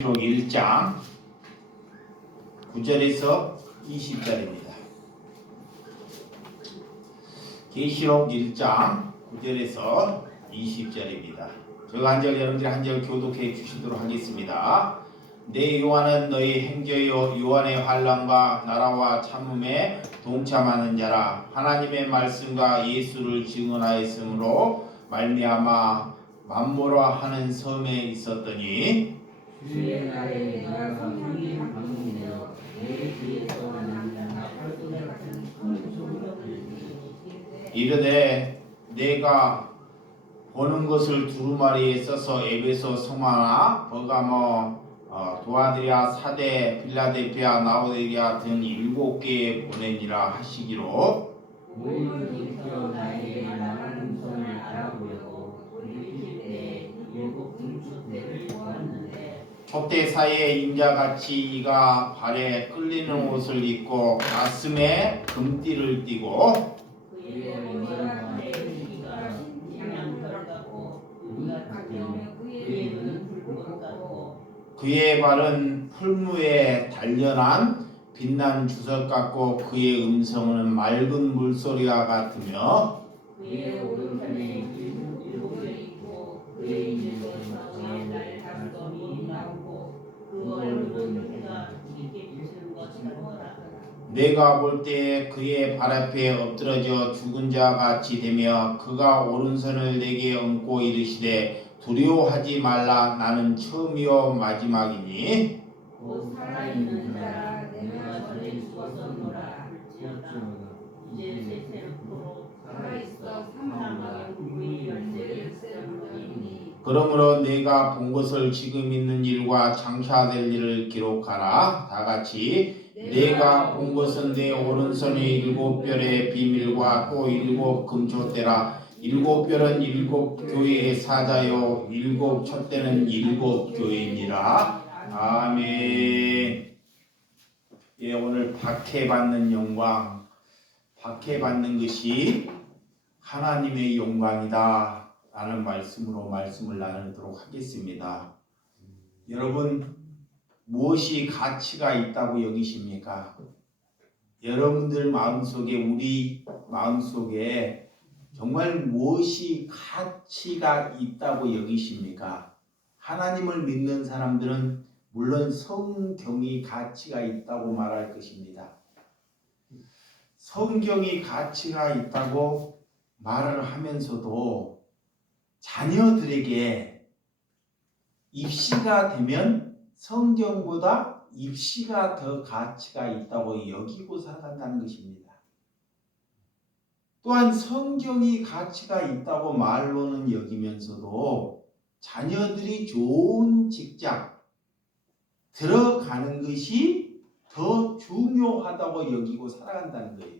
계시록 1장 9절에서 20절입니다. 계시록 1장 9절에서 20절입니다. 제가 한 절 여러분들이 한 절 교독해 주시도록 하겠습니다. 내 요한은 너희 행제요 요한의 환난과 나라와 참음에 동참하는 자라. 하나님의 말씀과 예수를 증언하였으므로 말미암아 만모라 하는 섬에 있었더니 주의 날에 내가 성령이 방문되어 내 뒤에서 만나는 팔도대 같은 큰 소리가 들리니 이르되 내가 보는 것을 두루마리에 써서 에베소, 소마나, 버가모, 도아드리아, 사대, 필라델피아, 라오디게아 등 7개에 보내니라 하시기로 모임을 일으켜 나에게 말하는 음성을 알아보려고 돌이킬 때 7 금축대를 보았는데 촛대 사이에 인자같이 이가 발에 끌리는 옷을 입고 가슴에 금띠를 띠고 그의 머리와 머리가 신기한 같고 눈 같으며 그의 눈은 불꽃 같고 그의 발은 풀무에 단련한 빛난 주석 같고 그의 음성은 맑은 물소리와 같으며 그의 오른편에 7이 있고 그의 입에서 정말 단검이 나오고 그 얼굴은 해가 붉게 비치는 것처럼 내가 볼 때 그의 발 앞에 엎드러져 죽은 자 같이 되며 그가 오른손을 내게 얹고 이르시되 두려워하지 말라 나는 처음이요 마지막이니 곧 살아있는 자라 내가 전에 죽었었노라 이제 세세로 살아있어 사망과 불의 열쇠를 쓰리니 그러므로 내가 본 것을 지금 있는 일과 장차될 일을 기록하라. 다같이 내가 본 것은 내 오른손의 7별의 비밀과 또 7 금촛대라. 7별은 7 교회의 사자요 7 촛대는 7 교회니라. 아멘. 예, 오늘 박해받는 영광, 박해받는 것이 하나님의 영광이다 라는 말씀으로 말씀을 나누도록 하겠습니다. 여러분, 무엇이 가치가 있다고 여기십니까? 여러분들 마음속에, 우리 마음속에 정말 무엇이 가치가 있다고 여기십니까? 하나님을 믿는 사람들은 물론 성경이 가치가 있다고 말할 것입니다. 성경이 가치가 있다고 말을 하면서도 자녀들에게 입시가 되면 성경보다 입시가 더 가치가 있다고 여기고 살아간다는 것입니다. 또한 성경이 가치가 있다고 말로는 여기면서도 자녀들이 좋은 직장 들어가는 것이 더 중요하다고 여기고 살아간다는 거예요.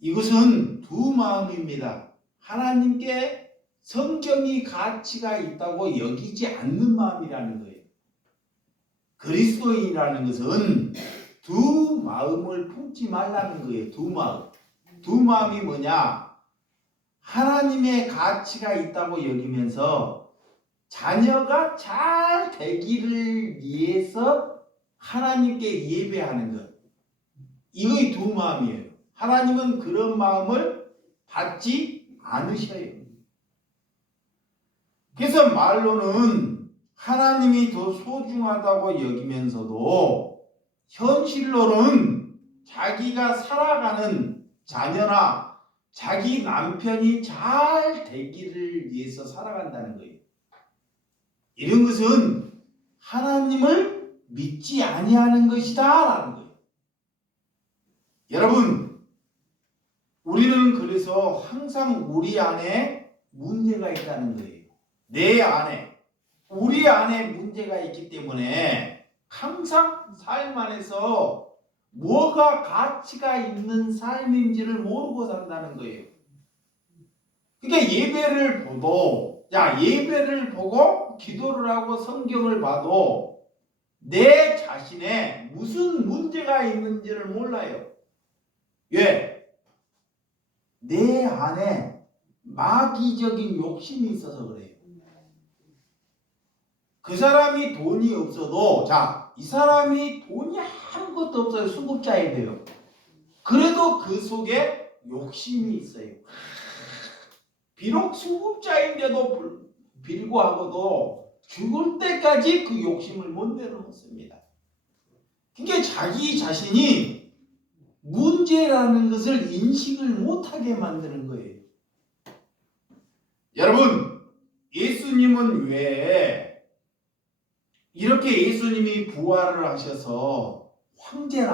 이것은 두 마음입니다. 하나님께 성경이 가치가 있다고 여기지 않는 마음이라는 거예요. 그리스도인이라는 것은 두 마음을 품지 말라는 거예요. 두 마음. 두 마음이 뭐냐? 하나님의 가치가 있다고 여기면서 자녀가 잘 되기를 위해서 하나님께 예배하는 것. 이거의 두 마음이에요. 하나님은 그런 마음을 받지 않으셔요. 그래서 말로는 하나님이 더 소중하다고 여기면서도 현실로는 자기가 살아가는 자녀나 자기 남편이 잘 되기를 위해서 살아간다는 거예요. 이런 것은 하나님을 믿지 아니하는 것이다 라는 거예요. 여러분, 우리는 그래서 항상 우리 안에 문제가 있다는 거예요. 내 안에, 우리 안에 문제가 있기 때문에 항상 삶 안에서 뭐가 가치가 있는 삶인지를 모르고 산다는 거예요. 그러니까 예배를 보고 기도를 하고 성경을 봐도 내 자신에 무슨 문제가 있는지를 몰라요. 왜? 내 안에 마귀적인 욕심이 있어서 그래요. 그 사람이 돈이 없어도 자, 이 사람이 돈이 아무것도 없어요. 수급자인데요. 그래도 그 속에 욕심이 있어요. 비록 수급자인데도 불구하고도 죽을 때까지 그 욕심을 못 내려놓습니다. 그게 자기 자신이 문제라는 것을 인식을 못하게 만드는 거예요. 여러분, 예수님은 왜 이렇게 예수님이 부활을 하셔서 황제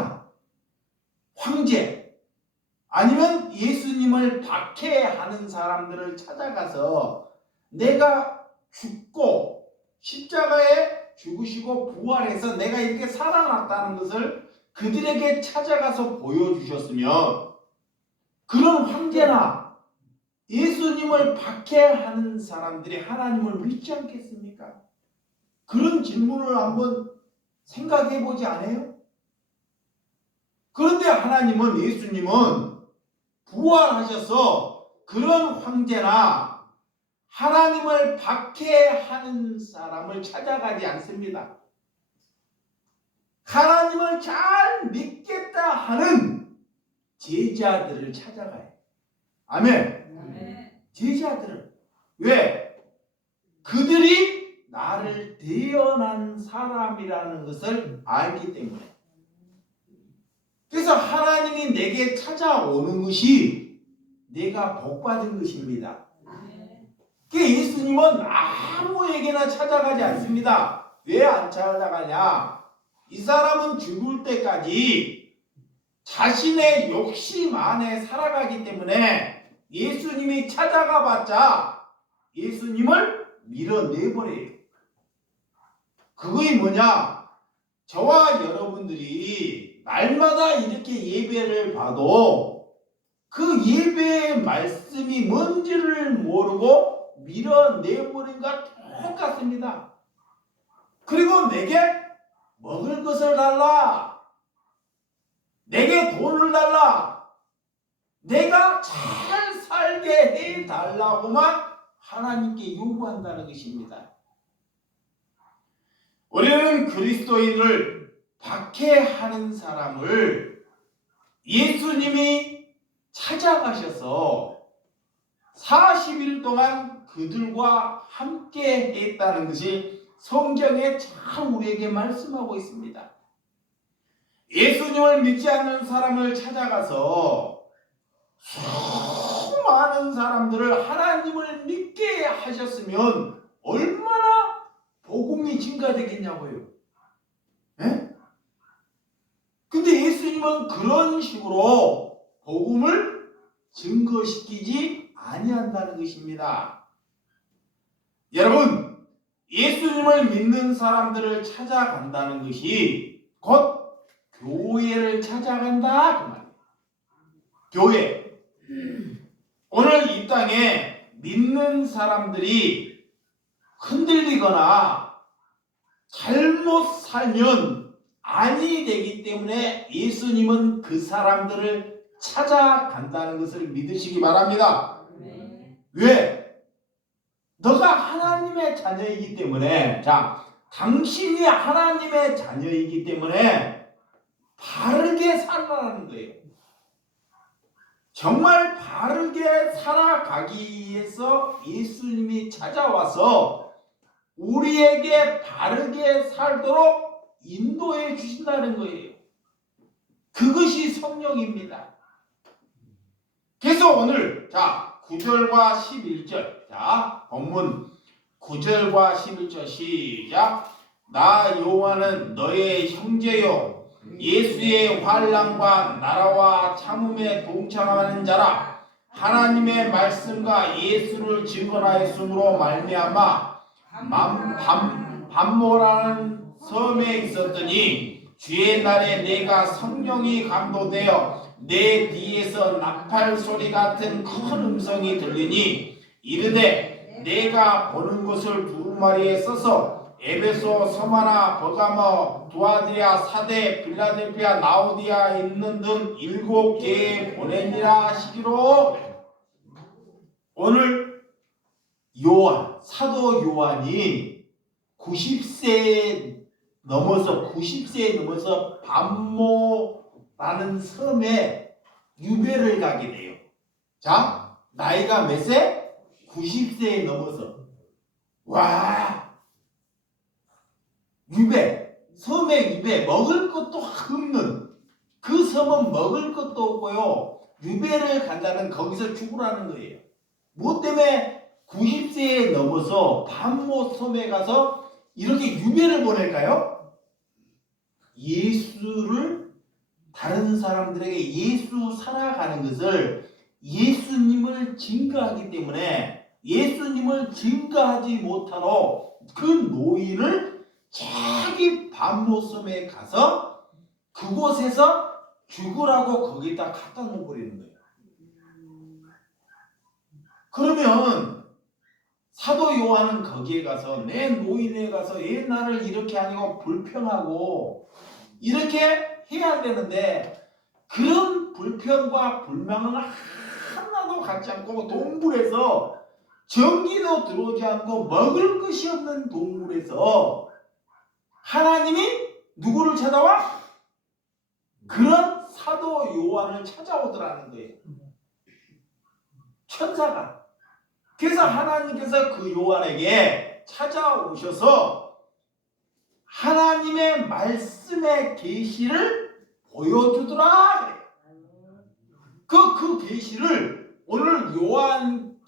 아니면 예수님을 박해하는 사람들을 찾아가서 내가 죽고 십자가에 죽으시고 부활해서 내가 이렇게 살아났다는 것을 그들에게 찾아가서 보여주셨으면 그런 황제나 예수님을 박해하는 사람들이 하나님을 믿지 않겠습니까? 그런 질문을 한번 생각해 보지 않아요? 그런데 하나님은 예수님은 부활하셔서 그런 황제나 하나님을 박해하는 사람을 찾아가지 않습니다. 하나님을 잘 믿겠다 하는 제자들을 찾아가요. 아멘. 제자들을. 왜? 그들이 나를 대언한 사람이라는 것을 알기 때문에. 그래서 하나님이 내게 찾아오는 것이 내가 복받은 것입니다. 예수님은 아무에게나 찾아가지 않습니다. 왜 안 찾아가냐? 이 사람은 죽을 때까지 자신의 욕심 안에 살아가기 때문에 예수님이 찾아가 봤자 예수님을 밀어내버려요. 그것이 뭐냐? 저와 여러분들이 날마다 이렇게 예배를 봐도 그 예배의 말씀이 뭔지를 모르고 밀어내버린 것과 똑같습니다. 그리고 내게 먹을 것을 달라, 내게 돈을 달라, 내가 잘 살게 해달라고만 하나님께 요구한다는 것입니다. 우리는 그리스도인을 박해하는 사람을 예수님이 찾아가셔서 40일 동안 그들과 함께 했다는 것이 성경에 참 우리에게 말씀하고 있습니다. 예수님을 믿지 않는 사람을 찾아가서 수많은 사람들을 하나님을 믿게 하셨으면 얼마나 복음이 증가되겠냐고요. 예? 근데 예수님은 그런 식으로 복음을 증거시키지 아니한다는 것입니다. 여러분, 예수님을 믿는 사람들을 찾아간다는 것이 곧 교회를 찾아간다 그 말이에요. 교회. 오늘 이 땅에 믿는 사람들이 흔들리거나 잘못 살면 아니 되기 때문에 예수님은 그 사람들을 찾아간다는 것을 믿으시기 바랍니다. 왜? 너가 하나님의 자녀이기 때문에, 자, 당신이 하나님의 자녀이기 때문에 바르게 살아라는 거예요. 정말 바르게 살아가기 위해서 예수님이 찾아와서 우리에게 바르게 살도록 인도해 주신다는 거예요. 그것이 성령입니다. 그래서 오늘 자 9절과 11절 자 본문 9절과 11절 시작. 나 요한은 너의 형제요 예수의 환난과 나라와 참음에 동참하는 자라. 하나님의 말씀과 예수를 증언하였으므로 말미암아 밤모라는 섬에 있었더니 주의 날에 내가 성령이 감도되어 내 뒤에서 나팔 소리 같은 큰 음성이 들리니 이르되 내가 보는 것을 두루마리에 써서 에베소, 서마나, 버가모, 두아디아, 사데, 빌라델피아, 라오디아에 있는 등 7개에 보내니라 하시기로. 오늘 요한, 사도 요한이 90세에 넘어서 반모라는 섬에 유배를 가게 돼요. 자, 나이가 몇 세? 90세에 넘어서. 와, 유배, 섬에 유배, 먹을 것도 없는, 그 섬은 먹을 것도 없고요. 유배를 간다는, 거기서 죽으라는 거예요. 뭐 때문에 90세에 넘어서 반모 섬에 가서 이렇게 유배를 보낼까요? 예수를, 다른 사람들에게 예수 살아가는 것을, 예수님을 증거하기 때문에 예수님을 증거하지 못하러 그 노인을 자기 반모섬에 가서 그곳에서 죽으라고 거기다 갖다 놓아버리는 거예요. 그러면 사도 요한은 거기에 가서, 내 노인에 가서 왜 나를 이렇게 하냐고 불평하고 이렇게 해야 되는데, 그런 불평과 불만은 하나도 갖지 않고 동굴에서, 전기도 들어오지 않고 먹을 것이 없는 동굴에서 하나님이 누구를 찾아와? 그런 사도 요한을 찾아오더라는 거예요. 천사가. 그래서 하나님께서 그 요한에게 찾아오셔서 하나님의 말씀의 계시를 보여주더라. 그 계시를 오늘 요한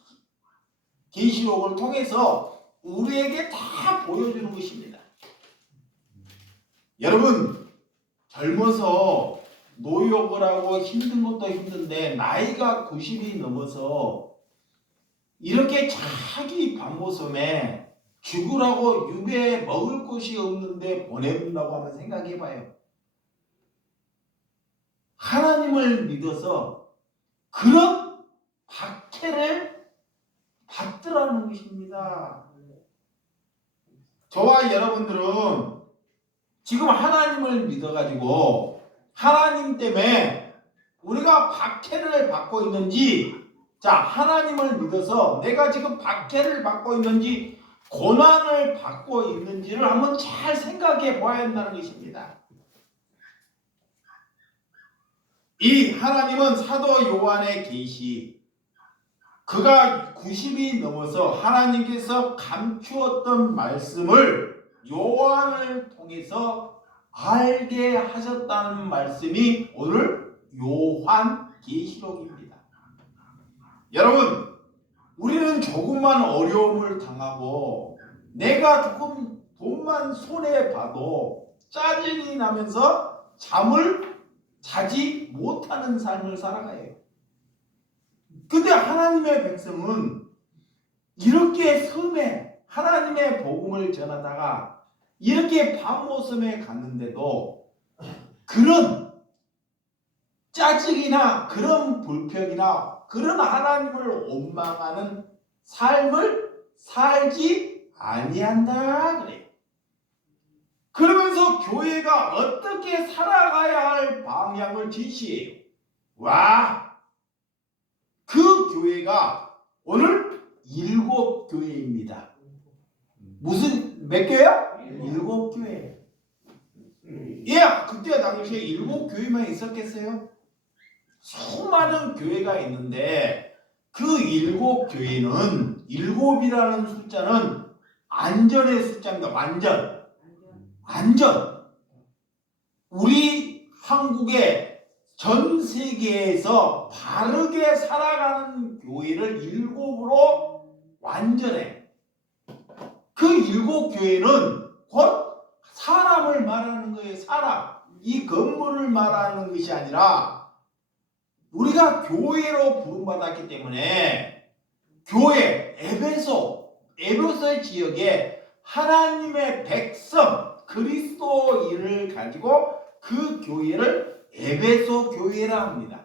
계시록을 통해서 우리에게 다 보여주는 것입니다. 여러분, 젊어서 노역을 하고 힘든 것도 힘든데 나이가 90이 넘어서 이렇게 자기 반모섬에 죽으라고 유배 먹을 곳이 없는데 보낸다고 하면 생각해봐요. 하나님을 믿어서 그런 박해를 받더라는 것입니다. 저와 여러분들은 지금 하나님을 믿어가지고 하나님 때문에 우리가 박해를 받고 있는지, 자, 하나님을 믿어서 내가 지금 박해를 받고 있는지 고난을 받고 있는지를 한번 잘 생각해 봐야 한다는 것입니다. 이 하나님은 사도 요한의 계시, 그가 90이 넘어서 하나님께서 감추었던 말씀을 요한을 통해서 알게 하셨다는 말씀이 오늘 요한 계시록입니다. 여러분, 우리는 조금만 어려움을 당하고 내가 조금 돈만 손해봐도 짜증이 나면서 잠을 자지 못하는 삶을 살아가요. 근데 하나님의 백성은 이렇게 섬에 하나님의 복음을 전하다가 이렇게 반모섬에 갔는데도 그런 짜증이나 그런 불평이나 그런 하나님을 원망하는 삶을 살지 아니한다 그래요. 그러면서 교회가 어떻게 살아가야 할 방향을 제시해요. 와, 그 교회가 오늘 7교회입니다. 무슨 몇 교회요? 7교회. 예, 그때 당시에 7교회만 있었겠어요? 수많은 교회가 있는데 그 7교회는 7이라는 숫자는 안전의 숫자입니다. 안전. 우리 한국의 전 세계에서 바르게 살아가는 교회를 7으로 완전해. 그 7교회는 곧 사람을 말하는 거예요. 사람. 이 건물을 말하는 것이 아니라 우리가 교회로 부름받았기 때문에 교회, 에베소의 지역에 하나님의 백성, 그리스도인을 가지고 그 교회를 에베소 교회라 합니다.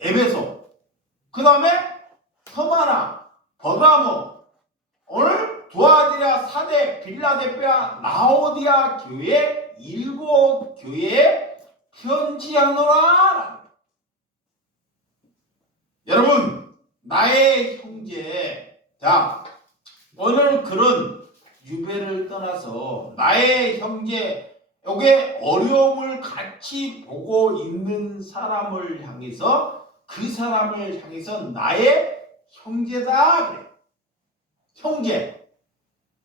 에베소. 그 다음에 서마나, 버가모, 오늘 두아디라, 사대, 빌라델피아, 라오디아 교회 7교회에 편지하노라. 여러분, 나의 형제, 자, 오늘 그런 유배를 떠나서 나의 형제, 요게 어려움을 같이 보고 있는 사람을 향해서 그 사람을 향해서 나의 형제다 그래.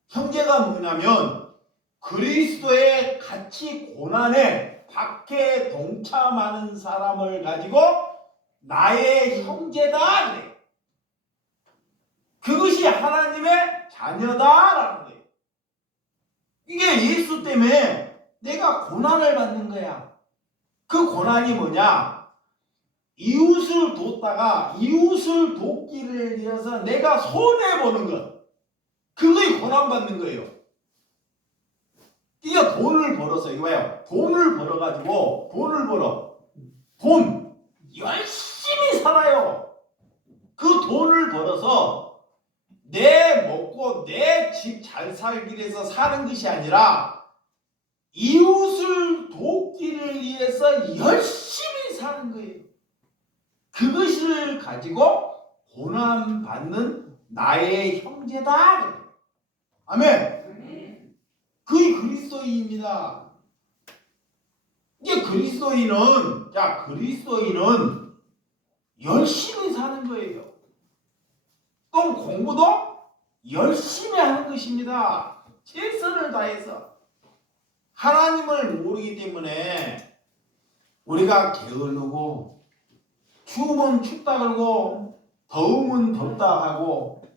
형제가 뭐냐면 그리스도의 같이 고난에 박해 동참하는 사람을 가지고 나의 형제다 그래. 그것이 하나님의 자녀다라는 거예요. 이게 예수 때문에 내가 고난을 받는 거야. 그 고난이 뭐냐? 이웃을 돕다가 이웃을 돕기를 위해서 내가 손해보는 것. 그거에 고난받는 거예요. 이게 돈을 벌어서, 이거 봐요. 돈을 벌어가지고, 돈. 열심히 살아요. 그 돈을 벌어서 내 먹고 내 집 잘 살기 위해서 사는 것이 아니라 이웃을 돕기를 위해서 열심히 사는 거예요. 그것을 가지고 고난받는 나의 형제다. 아멘. 그게 그리스도인입니다. 이게 그리스도인은 열심히 사는 거예요. 또 공부도 열심히 하는 것입니다. 최선을 다해서. 하나님을 모르기 때문에 우리가 게으르고 추우면 춥다 그러고 더우면 덥다 하고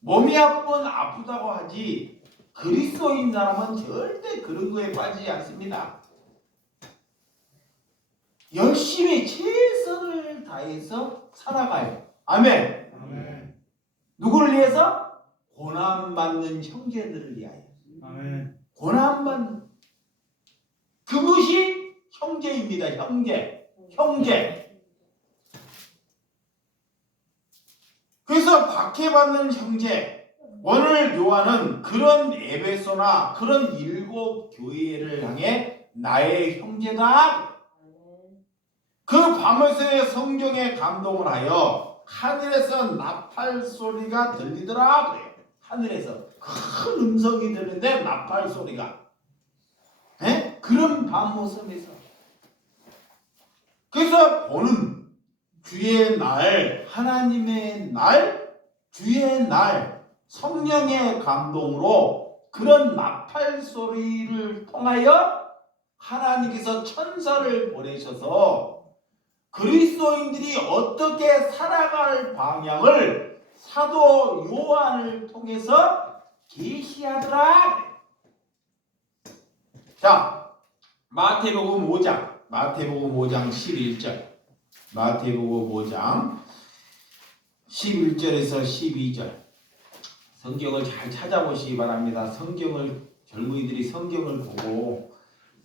몸이 아프다고 하지 그리스도인 사람은 절대 그런 거에 빠지지 않습니다. 열심히 최선을 다해서 살아가요. 아멘. 아멘. 누구를 위해서? 고난받는 형제들을 위하여. 아멘. 고난받는 그것이 형제입니다. 형제. 그래서 박해받는 형제. 오늘 요한은 그런 에베소나 그런 일곱 교회를 향해 나의 형제다. 그 밤에서의 성경에 감동을 하여 하늘에서 나팔 소리가 들리더라 그래요. 하늘에서 큰 음성이 들리는데 나팔 소리가. 그런 밤 모습에서. 그래서 보는 주의 날, 하나님의 날, 주의 날, 성령의 감동으로 그런 나팔 소리를 통하여 하나님께서 천사를 보내셔서 그리스도인들이 어떻게 살아갈 방향을 사도 요한을 통해서 계시하더라. 자, 마태복음 5장 11절. 마태복음 5장 11절에서 12절. 성경을 잘 찾아보시기 바랍니다. 젊은이들이 성경을 보고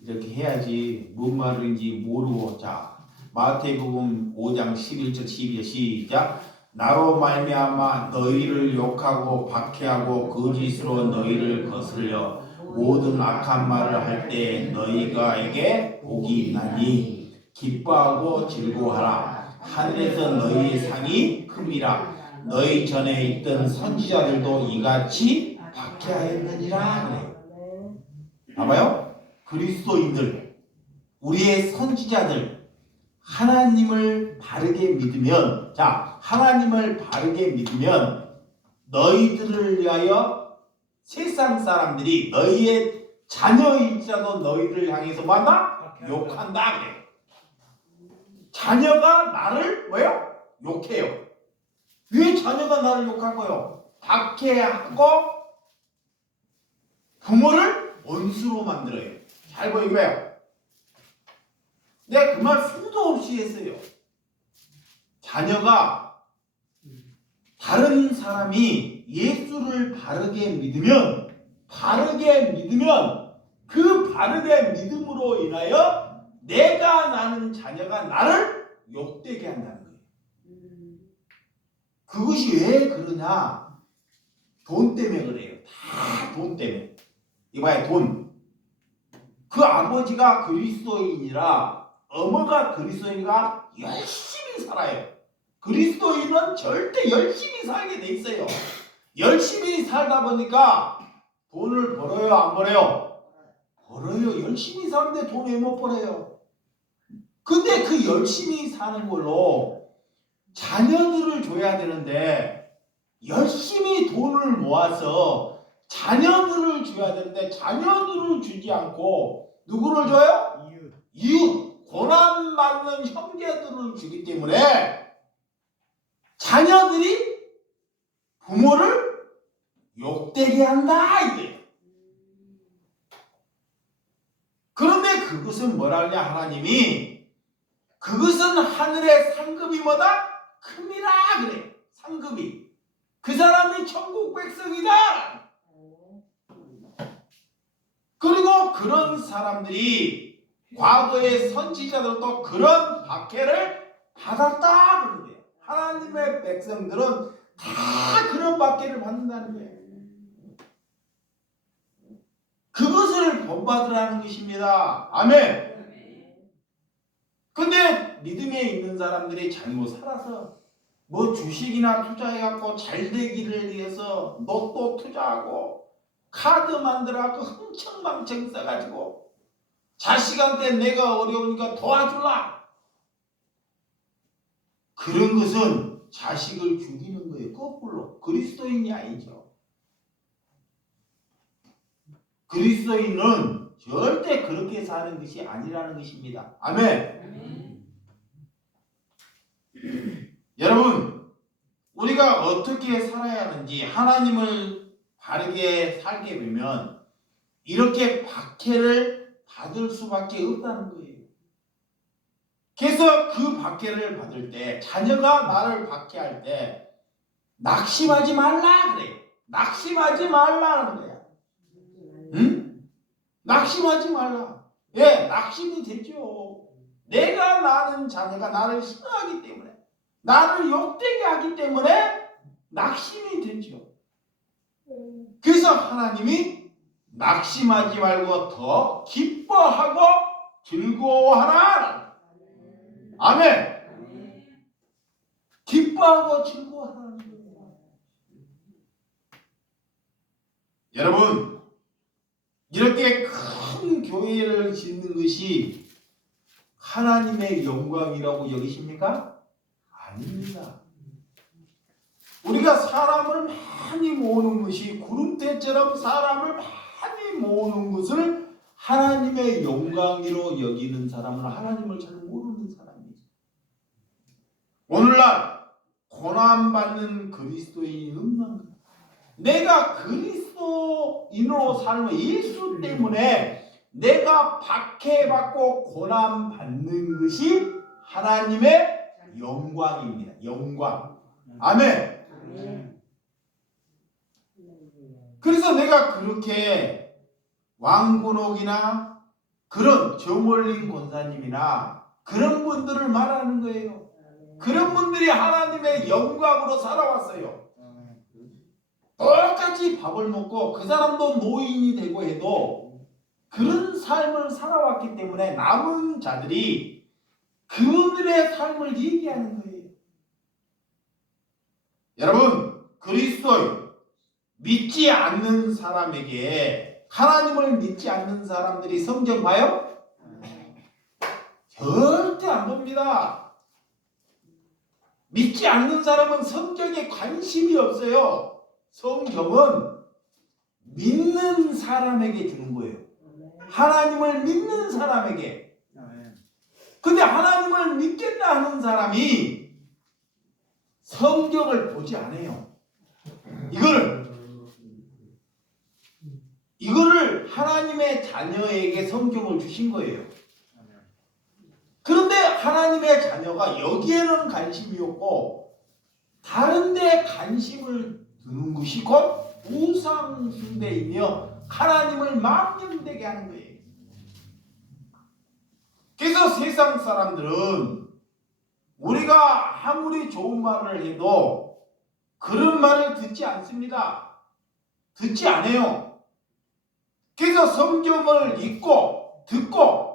이렇게 해야지 뭔 말인지 모르고. 자, 마태복음 5장 11절 12절 시작. 나로 말미암아 너희를 욕하고 박해하고 거짓으로 너희를 거슬려 모든 악한 말을 할 때 너희가에게 복이 있나니 기뻐하고 즐거워하라. 하늘에서 너희의 상이 큼이라. 너희 전에 있던 선지자들도 이같이 박해하였느니라. 그래요. 봐봐요. 그리스도인들, 우리의 선지자들, 하나님을 바르게 믿으면, 하나님을 바르게 믿으면 너희들을 위하여 세상 사람들이 너희의 자녀일지라도 너희를 향해서 뭐한다? 욕한다 그래. 자녀가 나를 뭐요? 욕해요. 왜 자녀가 나를 욕하고요? 박해하고 부모를 원수로 만들어요. 잘 보이고요. 내가 그 말 수도 없이 했어요. 자녀가 다른 사람이 예수를 바르게 믿으면 그 바르게 믿음으로 인하여 내가 낳은 자녀가 나를 욕되게 한다는 거예요. 그것이 왜 그러냐? 돈 때문에 그래요. 다 돈 때문에. 이봐요, 돈. 그 아버지가 그리스도인이라 어머가 그리스도인이라 열심히 살아요. 그리스도인은 절대 열심히 살게 돼 있어요. 열심히 살다 보니까 돈을 벌어요, 안 벌어요? 벌어요. 열심히 사는데 돈 왜 못 벌어요? 근데 그 열심히 사는 걸로 자녀들을 줘야 되는데 열심히 돈을 모아서 자녀들을 줘야 되는데 자녀들을 주지 않고 누구를 줘요? 이웃, 고난받는 형제들을 주기 때문에 자녀들이 부모를 욕되게 한다 이게. 그런데 그것은 뭐라 하냐 하나님이 그것은 하늘의 상급이 뭐다? 큼이라 그래. 상급이. 그 사람이 천국 백성이다. 그리고 그런 사람들이 과거의 선지자들도 그런 박해를 받았다 그러는데 하나님의 백성들은 다 그런 박해를 받는다는 거예요. 그것을 본받으라는 것입니다. 아멘. 근데 믿음에 있는 사람들이 잘못 살아서 뭐 주식이나 투자해갖고 잘 되기를 위해서 로또 투자하고 카드 만들어갖고 흥청망청 써가지고 자식한테 내가 어려우니까 도와줄라. 그런 것은 자식을 죽이는 거예요. 거꾸로. 그리스도인이 아니죠. 그리스도인은 절대 그렇게 사는 것이 아니라는 것입니다. 아멘. 여러분, 우리가 어떻게 살아야 하는지 하나님을 바르게 살게 되면 이렇게 박해를 받을 수밖에 없다는 거예요. 그래서 그 박해를 받을 때 자녀가 나를 박해할 때 낙심하지 말라 그래. 낙심하지 말라는 거야. 응? 낙심하지 말라. 예, 낙심이 되죠. 내가 낳은 자녀가 나를 싫어하기 때문에 나를 욕되게 하기 때문에 낙심이 되죠. 그래서 하나님이 낙심하지 말고 더 기뻐하고 즐거워하라. 아멘. 기뻐하고 즐거워하라는 거예요. 여러분, 이렇게 큰 교회를 짓는 것이 하나님의 영광이라고 여기십니까? 아닙니다. 우리가 사람을 많이 모으는 것이 구름대처럼 사람을 많이 모으는 것을 하나님의 영광으로 여기는 사람은 하나님을 잘 모르는 사람이죠. 오늘날 고난받는 그리스도인이 없는 내가 그리스도인으로 살면 예수 때문에 내가 박해받고 고난받는 것이 하나님의 영광입니다. 영광. 아멘. 그래서 내가 그렇게 왕군옥이나 그런 정월린 권사님이나 그런 분들을 말하는 거예요. 그런 분들이 하나님의 영광으로 살아왔어요. 똑같이 밥을 먹고 그 사람도 노인이 되고 해도 그런 삶을 살아왔기 때문에 남은 자들이 그분들의 삶을 얘기하는 거예요. 여러분, 그리스도인 믿지 않는 사람에게 하나님을 믿지 않는 사람들이 성경 봐요? 절대 안 봅니다. 믿지 않는 사람은 성경에 관심이 없어요. 성경은 믿는 사람에게 주는 거예요. 하나님을 믿는 사람에게. 근데 하나님을 믿겠다 하는 사람이 성경을 보지 않아요. 이거를 하나님의 자녀에게 성경을 주신 거예요. 그런데 하나님의 자녀가 여기에는 관심이 없고 다른 데 관심을 두는 것이 곧 우상 숭배이며 하나님을 망령되게 하는 거예요. 그래서 세상 사람들은 우리가 아무리 좋은 말을 해도 그런 말을 듣지 않습니다. 듣지 않아요. 그래서 성경을 읽고 듣고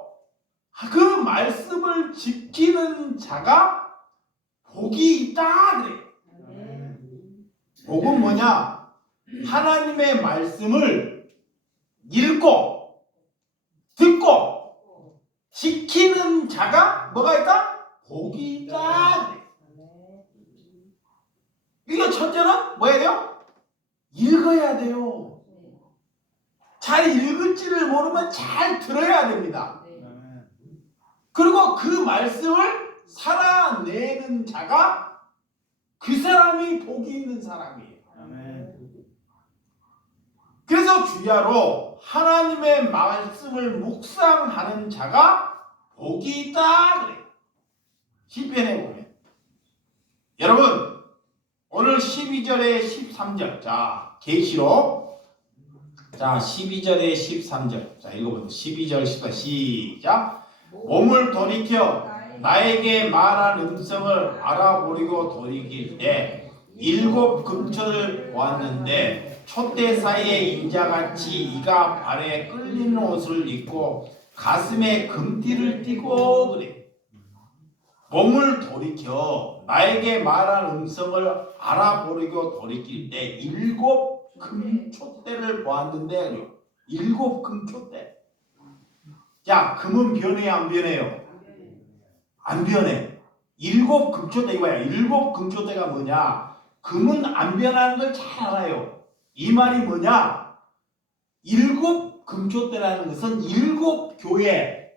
그 말씀을 지키는 자가 복이 있다 그래. 복은 뭐냐? 하나님의 말씀을 읽고 듣고 지키는 자가 뭐가 있다? 복이 있다. 이거 첫째는 뭐 해야 돼요? 읽어야 돼요. 잘 읽을지를 모르면 잘 들어야 됩니다. 그리고 그 말씀을 살아내는 자가 그 사람이 복이 있는 사람이에요. 그래서 주야로 하나님의 말씀을 묵상하는 자가 복이 있다 그래. 시편에 보면 여러분 오늘 12절에 13절 자 계시록 자 12절에 13절 자 읽어보세요. 12절 13절 시작. 몸을 돌이켜 나에게 말한 음성을 알아보려고 돌이킬 때 일곱 금초를 보았는데 촛대 사이에 인자같이 이가 발에 끌리는 옷을 입고 가슴에 금띠를 띠고 그래. 몸을 돌이켜 나에게 말한 음성을 알아보려고 돌이킬 때 일곱 금촛대를 보았는데 일곱 금촛대. 자, 금은 변해요 안 변해요? 안 변해. 일곱 금초대 이거야. 일곱 금초대가 뭐냐? 금은 안 변하는 걸 잘 알아요. 이 말이 뭐냐? 일곱 금초대라는 것은 일곱 교회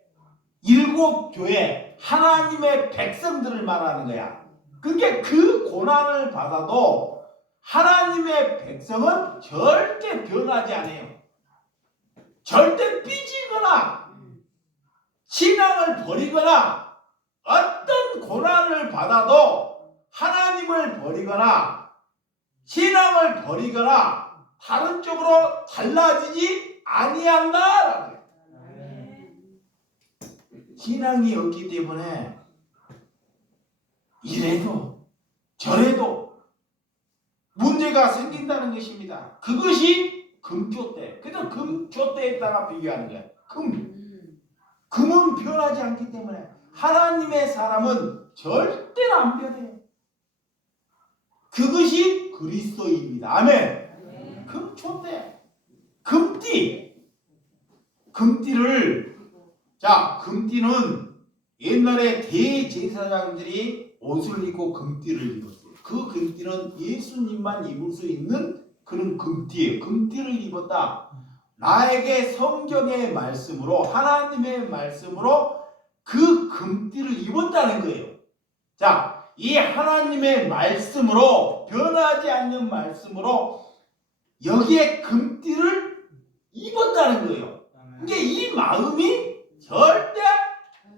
하나님의 백성들을 말하는 거야. 그게 그 고난을 받아도 하나님의 백성은 절대 변하지 않아요. 절대 삐지거나 신앙을 버리거나 어떤 고난을 받아도 하나님을 버리거나 신앙을 버리거나 다른 쪽으로 달라지지 아니한다. 신앙이 없기 때문에 이래도 저래도 문제가 생긴다는 것입니다. 그것이 금초대. 그래서 금초대에다가 비교하는 거야. 금은 변하지 않기 때문에 하나님의 사람은 절대로 안 변해요. 그것이 그리스도입니다. 아멘. 금초대, 금띠를 자 금띠는 옛날에 대제사장들이 옷을 입고 금띠를 입었어요. 그 금띠는 예수님만 입을 수 있는 그런 금띠예요. 금띠를 입었다. 나에게 성경의 말씀으로 하나님의 말씀으로 그 금띠를 입었다는 거예요. 자, 이 하나님의 말씀으로 변하지 않는 말씀으로 여기에 금띠를 입었다는 거예요. 이게 이 마음이 절대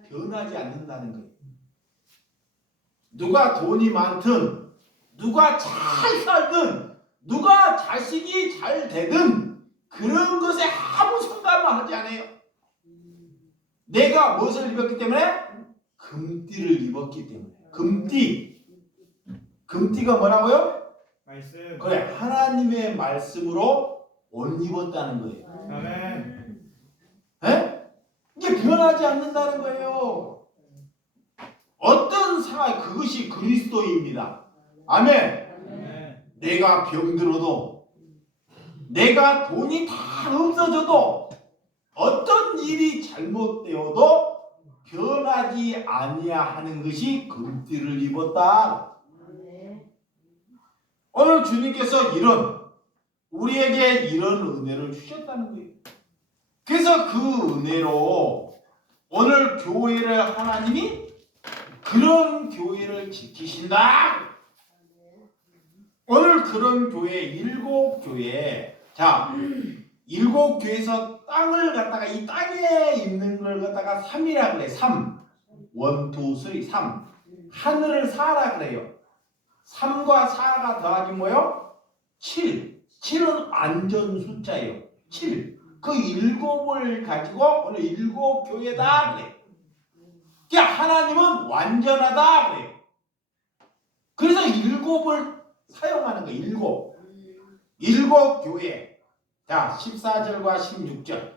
변하지 않는다는 거예요. 누가 돈이 많든 누가 잘 살든 누가 자식이 잘 되든 그런 것에 아무 상관을 하지 않아요. 내가 무엇을 입었기 때문에? 금띠를 입었기 때문에. 금띠가 뭐라고요? 말씀. 그래, 하나님의 말씀으로 옷 입었다는 거예요. 아멘. 에? 이게 변하지 않는다는 거예요. 어떤 상황, 그것이 그리스도입니다. 아멘. 내가 병들어도 내가 돈이 다 없어져도 어떤 일이 잘못되어도 변하지 아니하는 것이 금띠를 입었다. 오늘 주님께서 우리에게 이런 은혜를 주셨다는 거예요. 그래서 그 은혜로 오늘 교회를 하나님이 그런 교회를 지키신다. 오늘 그런 교회 일곱 교회에서 땅을 갖다가 이 땅에 있는 걸 갖다가 3이라 그래. 3. 1, 2, 3. 하늘을 4라 그래요. 3과 4가 더하기 뭐요? 7. 7은 안전 숫자예요. 7. 그 일곱을 가지고 오늘 일곱 교회다 그래. 그러니까 하나님은 완전하다 그래요. 그래서 일곱을 사용하는 거예요. 일곱 교회. 자 14절과 16절.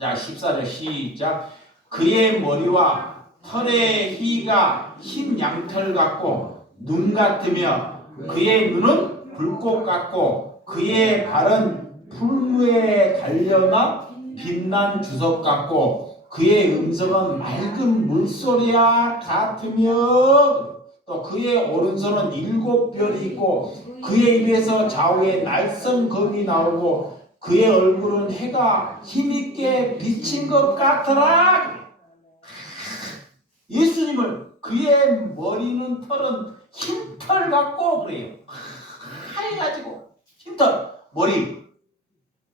자 14절 시작. 그의 머리와 털의 희가 흰 양털 같고 눈 같으며 그의 눈은 불꽃 같고 그의 발은 풀무에 달려난 빛난 주석 같고 그의 음성은 맑은 물소리와 같으며 또 그의 오른손은 7별이 있고 그의 입에서 좌우에 날선 검이 나오고 그의 얼굴은 해가 힘있게 비친 것 같더라. 예수님을 그의 머리는 털은 흰털 같고 그래요. 하얘가지고 흰털 머리.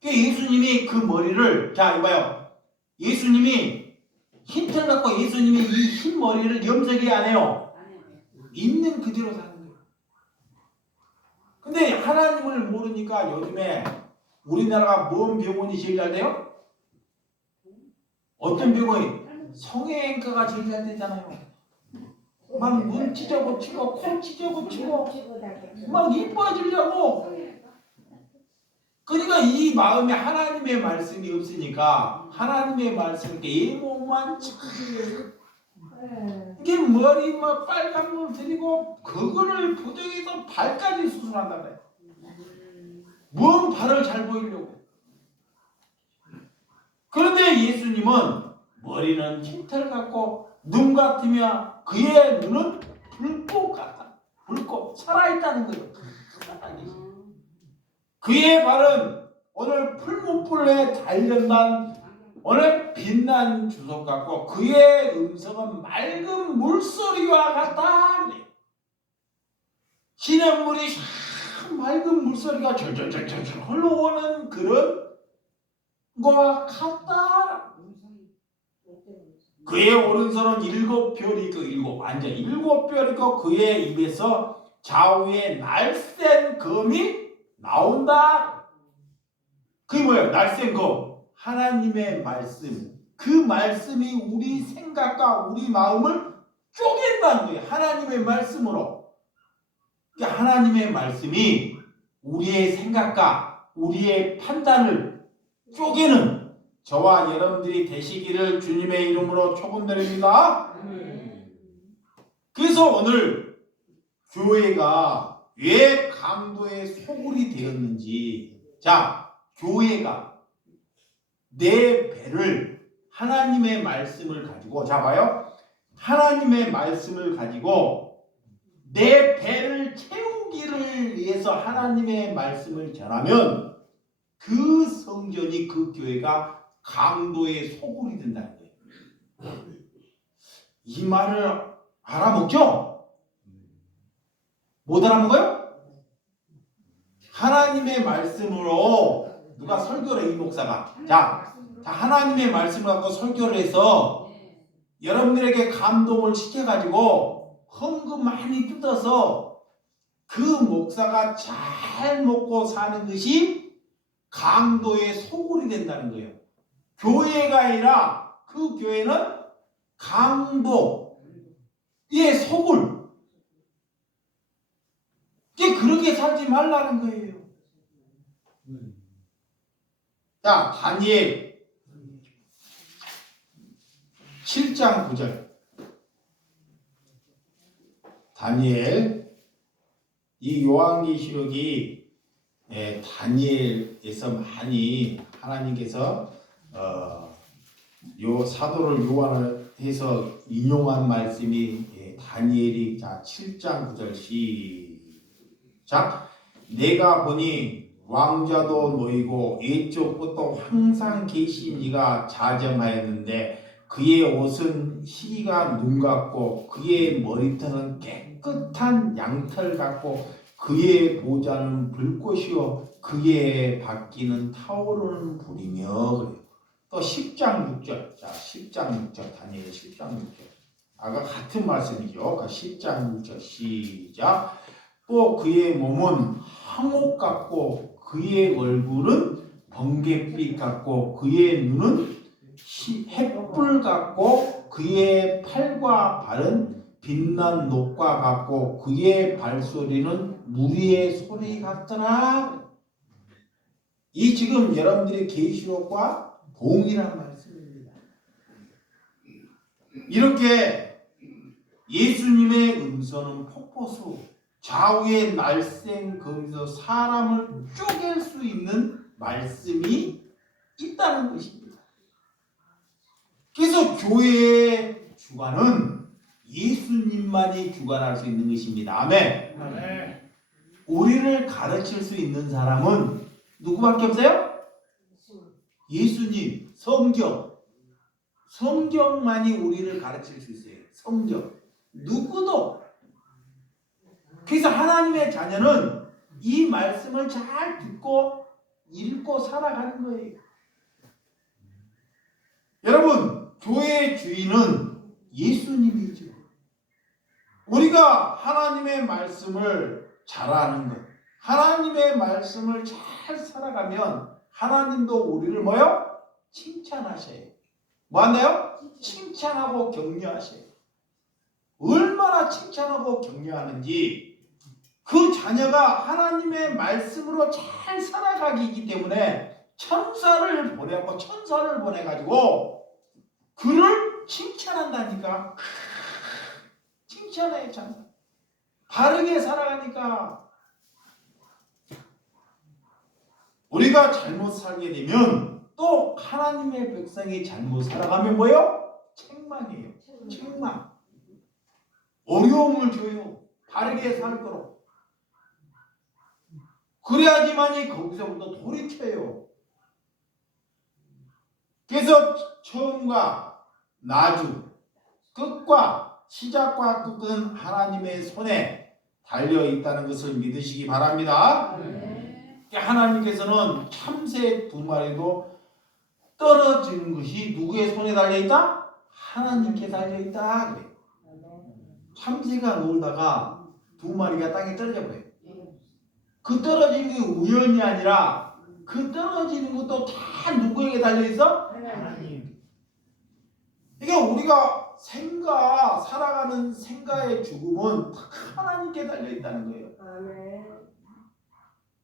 예수님이 그 머리를 자 이봐요. 예수님이 흰털 갖고 예수님이 이 흰 머리를 염색이 안 해요. 있는 그대로 사는 거예요. 근데 하나님을 모르니까 요즘에 우리나라가 뭔 병원이 제일 잘 돼요? 어떤 병원이? 성형외과가 제일 잘 되잖아요. 막 눈 찢어고치고 코 찢어고치고 막 이뻐지려고. 그러니까 이 마음에 하나님의 말씀이 없으니까 하나님의 말씀 예모만 이게 머리 뭐 빨간 물 들이고 그거를 부정해서 발까지 수술한다 그래. 뭔 발을 잘 보이려고. 그런데 예수님은 머리는 흰털 같고 눈 같으며 그의 눈은 불꽃 같다. 불꽃 살아있다는 거예요. 그의 발은 오늘 풀무불에 달련난 오늘 빛난 주석 같고 그의 음성은 맑은 물소리와 같다. 시냇물이 참 맑은 물소리가 절절절절 흘러오는 그런 것과 같다. 그의 오른손은 7별이 있고 완전 7별이 있고 그의 입에서 좌우에 날쌘 검이 나온다. 그게 뭐예요? 날쌘 검. 하나님의 말씀. 그 말씀이 우리 생각과 우리 마음을 쪼갠다는 거예요. 하나님의 말씀으로. 그러니까 하나님의 말씀이 우리의 생각과 우리의 판단을 쪼개는 저와 여러분들이 되시기를 주님의 이름으로 축원드립니다. 그래서 오늘 교회가 왜 강도의 소굴이 되었는지, 자, 교회가 내 배를 하나님의 말씀을 가지고, 자 봐요. 하나님의 말씀을 가지고 내 배를 채우기를 위해서 하나님의 말씀을 전하면 그 성전이 그 교회가 강도의 소굴이 된다는 거예요. 이 말을 알아먹죠? 못 알아먹어요? 하나님의 말씀으로 누가 설교를 해, 이 목사가. 자, 하나님의 말씀을 갖고 설교를 해서 여러분들에게 감동을 시켜가지고 헌금 많이 뜯어서 그 목사가 잘 먹고 사는 것이 강도의 소굴이 된다는 거예요. 교회가 아니라 그 교회는 강도의 소굴. 이제 그렇게 살지 말라는 거예요. 자, 다니엘 7장 9절. 다니엘, 이 요한계시록이 다니엘에서 많이 하나님께서 요 사도를 요한을 해서 인용한 말씀이 다니엘이 자 7장 9절 시작. 내가 보니 왕자도 놓이고 옛적 것도 항상 계신 이가 자정하였는데 그의 옷은 희가 눈 같고 그의 머리털은 깨끗한 양털 같고 그의 보좌는 불꽃이요 그의 바퀴는 타오르는 불이며 그래요. 또 10장 6절. 자, 10장 6절. 다니엘 10장 6절. 아까 같은 말씀이죠. 10장 6절 시작. 또 그의 몸은 황옥 같고 그의 얼굴은 번갯빛 같고 그의 눈은 햇불 같고 그의 팔과 발은 빛난 녹과 같고 그의 발소리는 무리의 소리 같더라. 이 지금 여러분들의 계시록과 동일한 말씀입니다. 이렇게 예수님의 음성은 폭포수 좌우에 날쌘 거기서 사람을 쪼갤 수 있는 말씀이 있다는 것입니다. 그래서 교회의 주관은 예수님만이 주관할 수 있는 것입니다. 아멘. 우리를 가르칠 수 있는 사람은 누구밖에 없어요? 예수님, 성경만이 우리를 가르칠 수 있어요. 성경. 누구도. 그래서 하나님의 자녀는 이 말씀을 잘 듣고 읽고 살아가는 거예요. 여러분, 교회의 주인은 예수님이죠. 우리가 하나님의 말씀을 잘 아는 것, 하나님의 말씀을 잘 살아가면 하나님도 우리를 뭐요? 칭찬하셔요. 뭐 한다요? 칭찬하고 격려하셔요. 얼마나 칭찬하고 격려하는지 그 자녀가 하나님의 말씀으로 잘 살아가기 때문에 천사를 보내가지고 그를 칭찬한다니까. 칭찬해. 참 바르게 살아가니까. 우리가 잘못 살게 되면 또 하나님의 백성이 잘못 살아가면 뭐예요? 책망이에요. 책망. 어려움을 줘요. 바르게 살도록. 그래야지만이 거기서부터 돌이켜요. 그래서 처음과 나중, 끝과 시작과 끝은 하나님의 손에 달려 있다는 것을 믿으시기 바랍니다. 하나님께서는 참새 2마리도 떨어지는 것이 누구의 손에 달려 있다? 하나님께 달려 있다. 그래. 참새가 놀다가 2마리가 땅에 떨어져 버려요. 그 떨어지는 게 우연이 아니라 그 떨어지는 것도 다 누구에게 달려 있어? 하나님. 그러니까 우리가 살아가는 생가의 죽음은 다 하나님께 달려 있다는 거예요.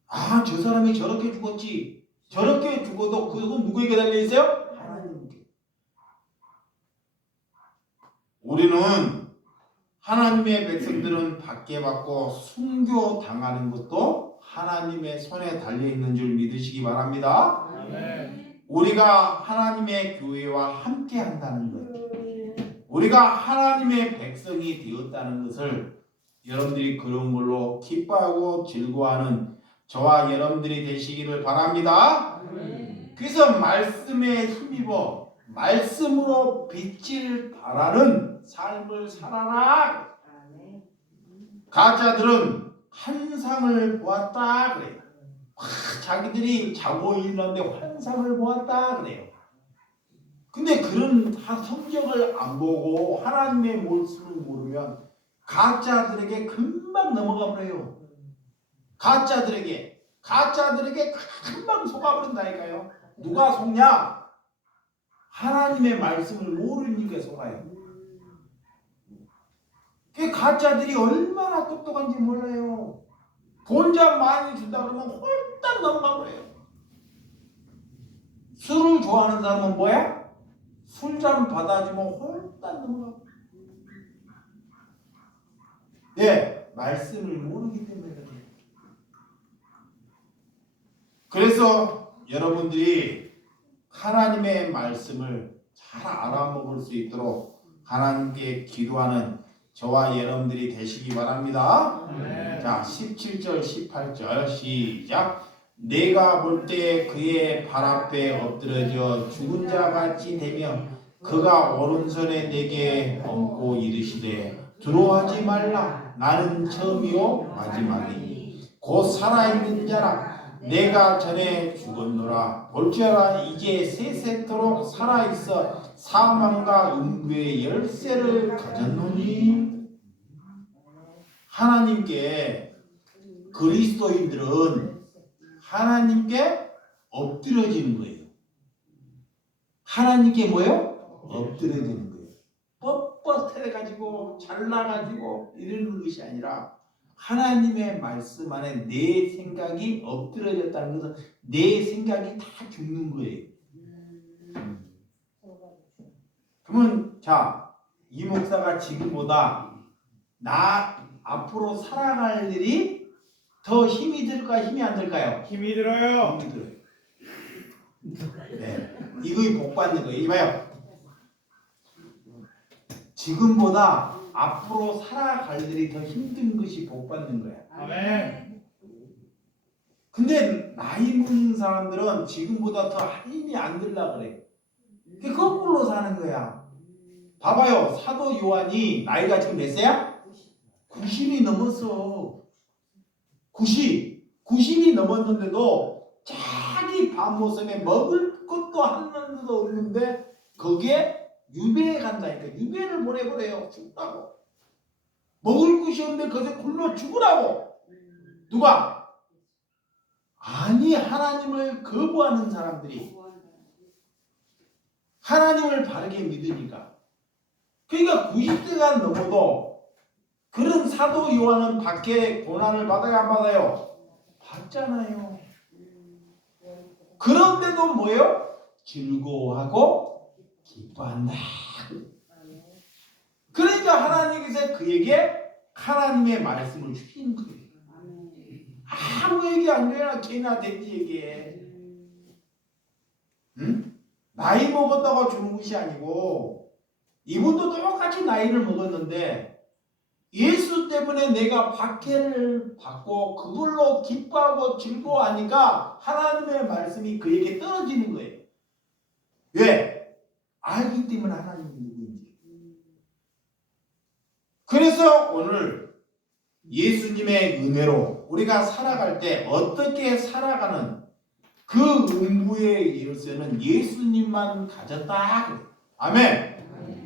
아, 저 사람이 저렇게 죽었지. 저렇게 죽어도 그건 누구에게 달려 있어요? 하나님께. 우리는 하나님의 백성들은 박해받고 순교당하는 것도 하나님의 손에 달려있는 줄 믿으시기 바랍니다. 우리가 하나님의 교회와 함께 한다는 것, 우리가 하나님의 백성이 되었다는 것을 여러분들이 그런 걸로 기뻐하고 즐거워하는 저와 여러분들이 되시기를 바랍니다. 그래서 말씀에 힘입어 말씀으로 빛을 발하는 삶을 살아라. 가짜들은 환상을 보았다 그래요. 자기들이 자고 있는데 환상을 보았다 그래요. 근데 그런 성경을 안 보고 하나님의 말씀을 모르면 가짜들에게 금방 넘어가 버려요. 가짜들에게 금방 속아버린다니까요. 누가 속냐? 하나님의 말씀을 모르니까 속아요. 그 가짜들이 얼마나 똑똑한지 몰라요. 돈장 많이 준다 그러면 홀딱 넘어가 버려요. 술을 좋아하는 사람은 뭐야? 술잔 받아주면 홀딱 넘어가 버려요. 네, 말씀을 모르기 때문에 그래요. 그래서 여러분들이 하나님의 말씀을 잘 알아먹을 수 있도록 하나님께 기도하는 저와 여러분들이 되시기 바랍니다. 자, 17절 18절 시작. 내가 볼 때 그의 발 앞에 엎드러져 죽은 자 같이 되며 그가 오른손에 내게 얹고 이르시되 두려워하지 말라. 나는 처음이요 마지막이니 곧 살아있는 자라. 내가 전에 죽었노라. 볼지어라 이제 세세토록 살아있어 사망과 음부의 열쇠를 가졌노니. 하나님께 그리스도인들은 하나님께 엎드려지는 거예요. 하나님께 뭐예요? 엎드려지는 거예요. 뻣뻣해가지고 잘나가지고 이러는 것이 아니라 하나님의 말씀 안에 내 생각이 엎드려졌다는 것은 내 생각이 다 죽는 거예요. 그러면 자, 이 목사가 지금보다 나 앞으로 살아갈 일이 더 힘이 들까 힘이 안 들까요? 힘이 들어요. 힘이 들어요. 네. 이거이 복 받는 거예요. 이봐요. 지금보다 앞으로 살아갈 일이 더 힘든 것이 복 받는 거야. 아멘. 근데 나이 먹는 사람들은 지금보다 더 힘이 안 들라 그래. 그게 거꾸로 사는 거야. 봐봐요. 사도 요한이 나이가 지금 몇 세야? 90이 넘었어. 90이 넘었는데도 자기 밥 모습에 먹을 것도 하나도 없는데 거기에 유배에 간다니까. 유배를 보내버려요. 죽다고. 먹을 것이 없는데 거기서 굶어 죽으라고. 누가? 아니, 하나님을 거부하는 사람들이 하나님을 바르게 믿으니까. 그러니까 90세가 넘어도 그런 사도 요한은 밖에 고난을 받아야 안 받아요? 받잖아요. 그런데도 뭐예요? 즐거워하고 기뻐한다. 그러니까 하나님께서 그에게 하나님의 말씀을 주신 거예요. 아무 얘기 안 되나 개나 돼지 얘기해. 응? 나이 먹었다고 주는 것이 아니고 이분도 똑같이 나이를 먹었는데 예수 때문에 내가 박해를 받고 그걸로 기뻐하고 즐거워하니까 하나님의 말씀이 그에게 떨어지는 거예요. 왜? 알기 때문에 하나님이 누구인지. 그래서 오늘 예수님의 은혜로 우리가 살아갈 때 어떻게 살아가는 그 음부에 이르서는 예수님만 가졌다. 아멘.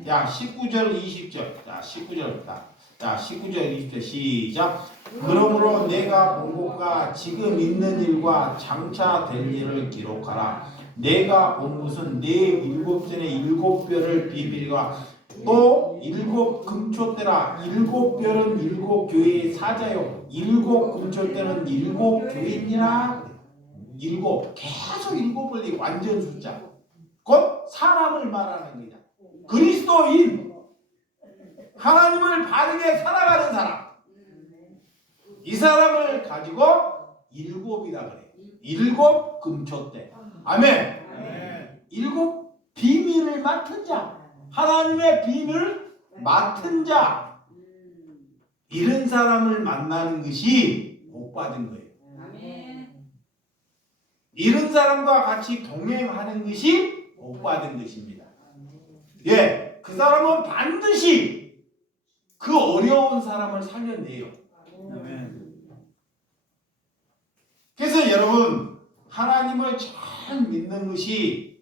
야, 19절 20절. 자, 19절. 자, 19절 20절 시작. 그러므로 내가 본 것과 지금 있는 일과 장차 될 일을 기록하라. 내가 본 것은 내 일곱 전에 일곱 별을 비밀과 또 일곱 금초대라. 일곱 별은 일곱 교회의 사자요, 일곱 금초대는 일곱 교회니라. 일곱, 계속 일곱을 완전 숫자. 곧 사람을 말하는 거야. 그리스도인, 하나님을 바르게 살아가는 사람. 이 사람을 가지고 일곱이라 그래. 일곱 금초대. 아멘. 일곱 비밀을 맡은 자. 하나님의 비밀을 맡은 자. 이런 사람을 만나는 것이 복 받은 거예요. 이런 사람과 같이 동행하는 것이 복 받은 것입니다. 예, 그 사람은 반드시 그 어려운 사람을 살려내요. 그래서 여러분, 하나님을 잘 믿는 것이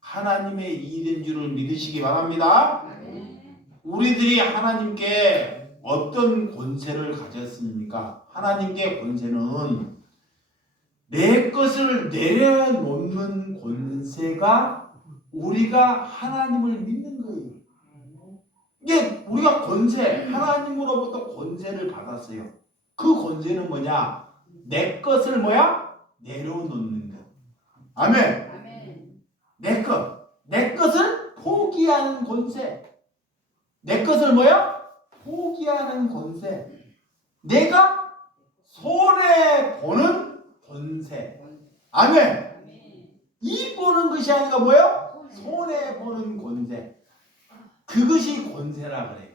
하나님의 일인 줄을 믿으시기 바랍니다. 우리들이 하나님께 어떤 권세를 가졌습니까? 하나님께 권세는 내 것을 내려놓는 권세가 우리가 하나님을 믿는 거예요. 이게 우리가 권세, 하나님으로부터 권세를 받았어요. 그 권세는 뭐냐? 내 것을 뭐야? 내려놓는 것. 아멘. 내 것. 내 것을 포기하는 권세. 내 것을 뭐야? 포기하는 권세. 내가 손해보는 권세. 아멘. 이 보는 것이 아니라 뭐예요? 손해보는 권세. 그것이 권세라 그래요.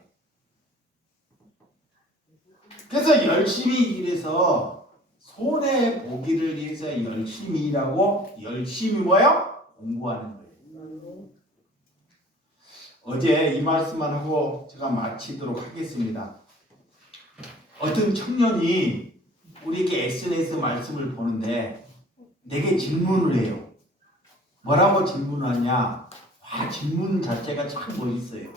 그래서 열심히 일해서 손해보기를 위해서 열심히 일하고 열심히 뭐예요? 공부하는 거예요. 어제 이 말씀만 하고 제가 마치도록 하겠습니다. 어떤 청년이 우리에게 SNS 말씀을 보는데 내게 질문을 해요. 뭐라고 질문하냐? 질문 자체가 참 멋있어요.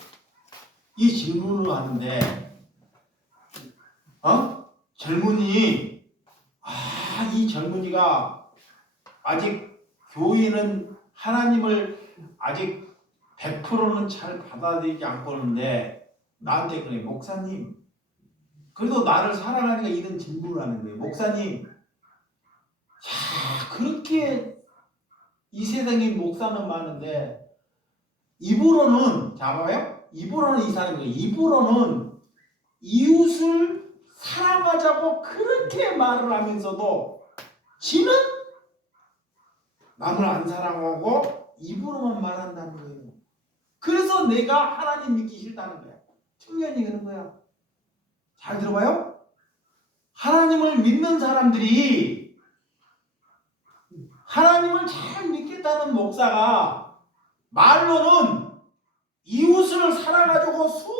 이 질문을 하는데 젊은이, 이 젊은이가 아직 교회는 하나님을 아직 100%는 잘 받아들이지 않고 있는데 나한테 그래. 목사님, 그래도 나를 사랑하니까 이런 질문을 하는 거예요. 목사님, 그렇게 이 세상에 목사는 많은데 입으로는, 잡아요? 입으로는 이 사람이에요. 입으로는 이웃을 사랑하자고 그렇게 말을 하면서도 지는 남을 안 사랑하고 입으로만 말한다는 거예요. 그래서 내가 하나님 믿기 싫다는 거야. 청년이 그런 거야. 잘 들어봐요. 하나님을 믿는 사람들이 하나님을 잘 믿겠다는 목사가 말로는 이웃을 사랑가지고 수도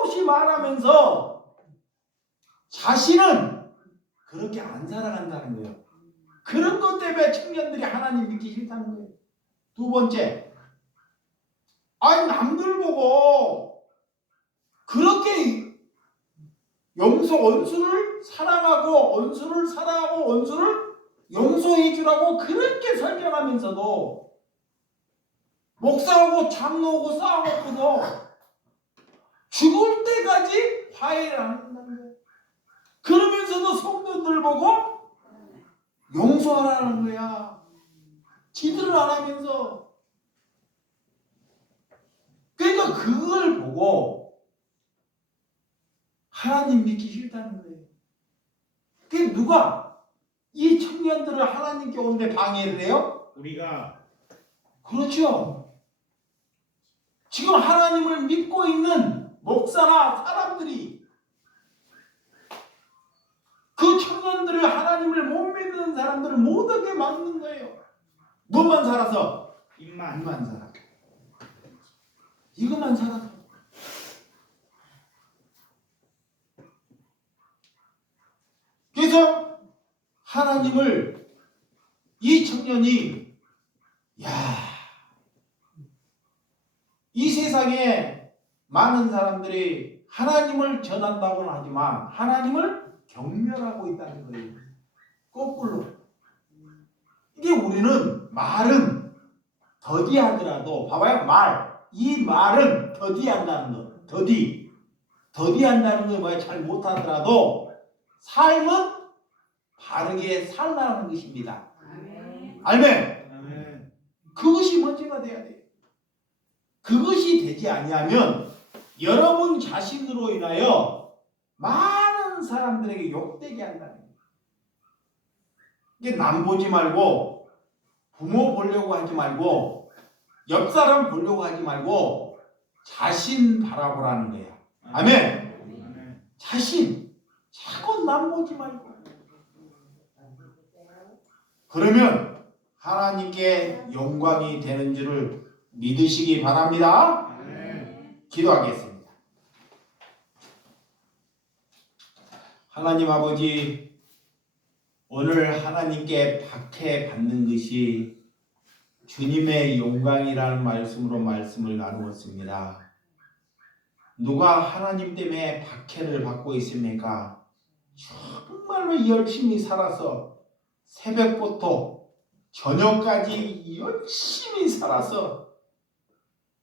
없이 말하면서 자신은 그렇게 안 살아간다는 거예요. 그런 것 때문에 청년들이 하나님 믿기 싫다는 거예요. 두 번째, 아니 남들 보고 그렇게 원수를 사랑하고 원수를 사랑하고 원수를 용서해 주라고 그렇게 설명하면서도 목사하고 장로하고 싸워놓고도 죽을 때까지 화해를 안 한다는 거예요. 그러면서도 성도들 보고 용서하라는 거야. 지들을 안 하면서. 그러니까 그걸 보고 하나님 믿기 싫다는 거예요. 그게 누가 이 청년들을 하나님께 오는데 방해를 해요? 우리가. 그렇죠. 지금 하나님을 믿고 있는 목사나 사람들이 그 청년들을 하나님을 못 믿는 사람들을 못하게 막는 거예요. 뭐만 살아서? 입만 살아. 이것만 살아서. 그래서 하나님을 이 청년이 이 세상에 많은 사람들이 하나님을 전한다고는 하지만 하나님을 경멸하고 있다는 거예요. 거꾸로. 이게 우리는 말은 더디하더라도 봐봐요. 이 말은 더디한다는 거. 더디한다는 거 뭐야? 잘 못하더라도 삶은 바르게 살라는 것입니다. 아멘. 그것이 먼저가 돼야 돼요. 그것이 되지 아니하면 여러분 자신으로 인하여 많은 사람들에게 욕되게 한다는 거예요. 이게 남 보지 말고 부모 보려고 하지 말고 옆 사람 보려고 하지 말고 자신 바라보라는 거야. 아멘. 자신 자꾸 남 보지 말고. 그러면 하나님께 영광이 되는 줄을 믿으시기 바랍니다. 기도하겠습니다. 하나님 아버지, 오늘 하나님께 박해받는 것이 주님의 영광이라는 말씀으로 말씀을 나누었습니다. 누가 하나님 때문에 박해를 받고 있습니까? 정말로 열심히 살아서 새벽부터 저녁까지 열심히 살아서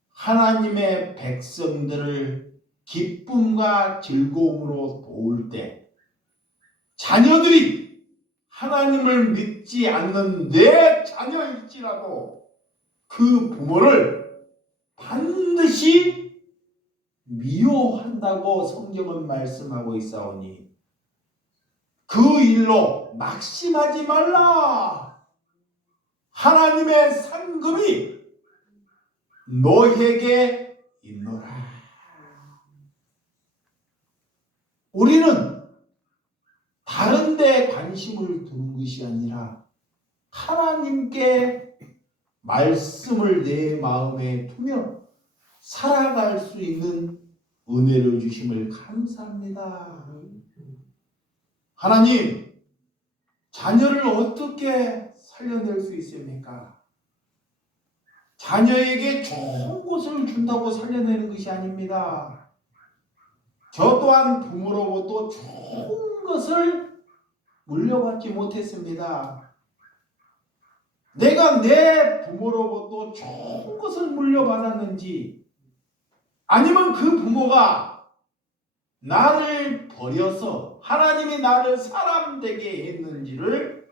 하나님의 백성들을 기쁨과 즐거움으로 도울 때 자녀들이 하나님을 믿지 않는 내 자녀일지라도 그 부모를 반드시 미워한다고 성경은 말씀하고 있사오니 그 일로 낙심하지 말라. 하나님의 상급이 너에게 있노라. 우리는 다른 데 관심을 두는 것이 아니라 하나님께 말씀을 내 마음에 두며 살아갈 수 있는 은혜를 주심을 감사합니다. 하나님, 자녀를 어떻게 살려낼 수 있습니까? 자녀에게 좋은 것을 준다고 살려내는 것이 아닙니다. 저 또한 부모로부터 좋은 것을 물려받지 못했습니다. 내가 내 부모로부터 좋은 것을 물려받았는지 아니면 그 부모가 나를 버려서 하나님이 나를 사람 되게 했는지를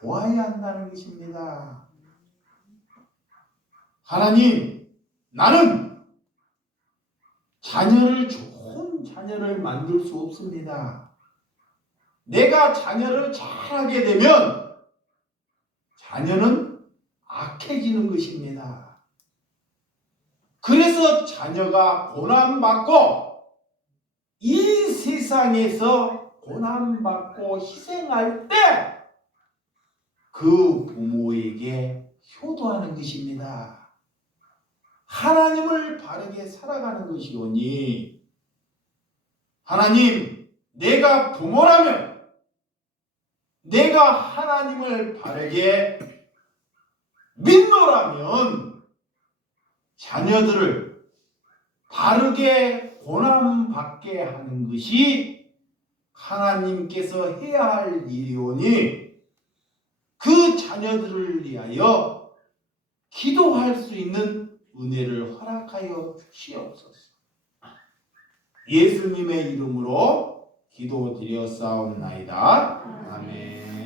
보아야 한다는 것입니다. 하나님, 나는 자녀를 좋은 자녀를 만들 수 없습니다. 내가 자녀를 잘하게 되면 자녀는 약해지는 것입니다. 그래서 자녀가 고난받고 이 세상에서 고난받고 희생할 때 그 부모에게 효도하는 것입니다. 하나님을 바르게 살아가는 것이오니 하나님, 내가 부모라면 내가 하나님을 바르게 믿노라면 자녀들을 바르게 고난받게 하는 것이 하나님께서 해야 할 일이오니 그 자녀들을 위하여 기도할 수 있는 은혜를 허락하여 주시옵소서. 예수님의 이름으로 기도드렸사옵나이다. 아멘.